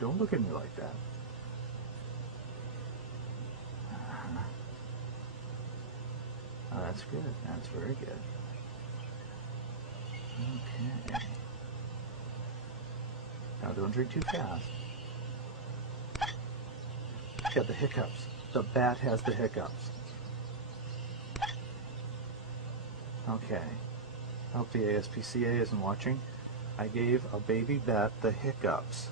don't look at me like that. Oh, that's good. That's very good. Okay. Now don't drink too fast. Get the hiccups. The bat has the hiccups. Okay. I hope the ASPCA isn't watching. I gave a baby bat the hiccups.